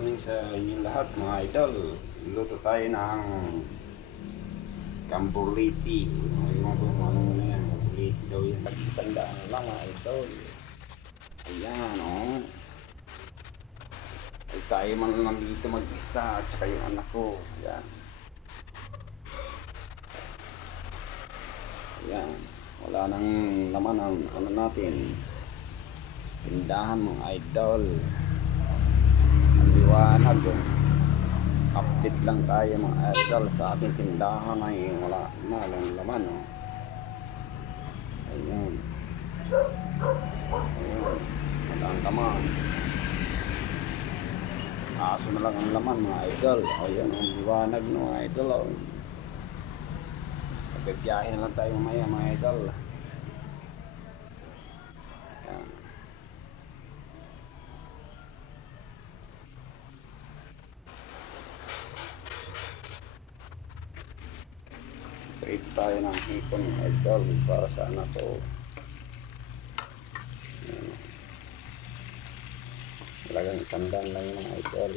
morning sa inyong lahat mga idol. Luto tayo ng Camburiti. Ayun po ano na yan. Camburiti daw yan. Nagtandaan lang mga idol. Ayan o. Ay tayo man lang dito mag-isa at saka yung anak ko. Ayan. Ayan. Wala nang laman ang ano natin. Tindahan mga idol. Liwanag oh. Update lang tayo mga idol sa ating tindahan ay wala na lang laman oh. Ayun. Ayun. Wala ang laman. Aso na lang ang laman mga idol. Ayun ang liwanag no mga idol oh. Magbibiyahe na lang tayo mamaya mga idol. Ayan. Trip tayo ng hipon idol para sa anak ko. Talagang sandaan lang yung mga idol.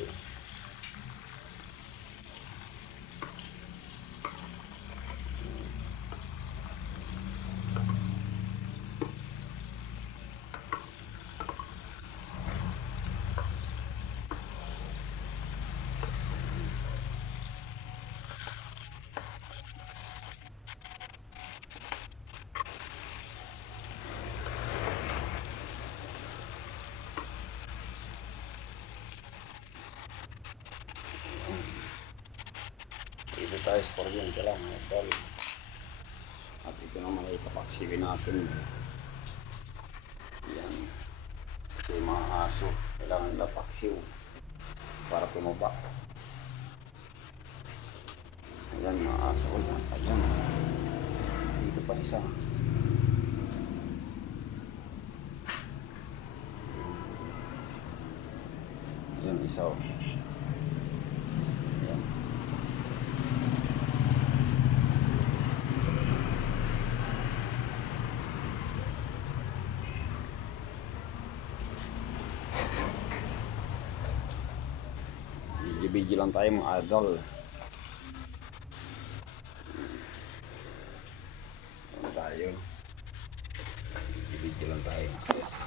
Dito tayo sa kuryente lang idol. At ito naman ay tapaksikin natin. Yan. Kasi yung mga aso kailangan tapaksiw para tumaba. Ayan mga aso ko dyan. Ayan. Dito pa isa. Ayan isa o. Ayan. Video lang tayo mga idol. Tayo. Video lang tayo.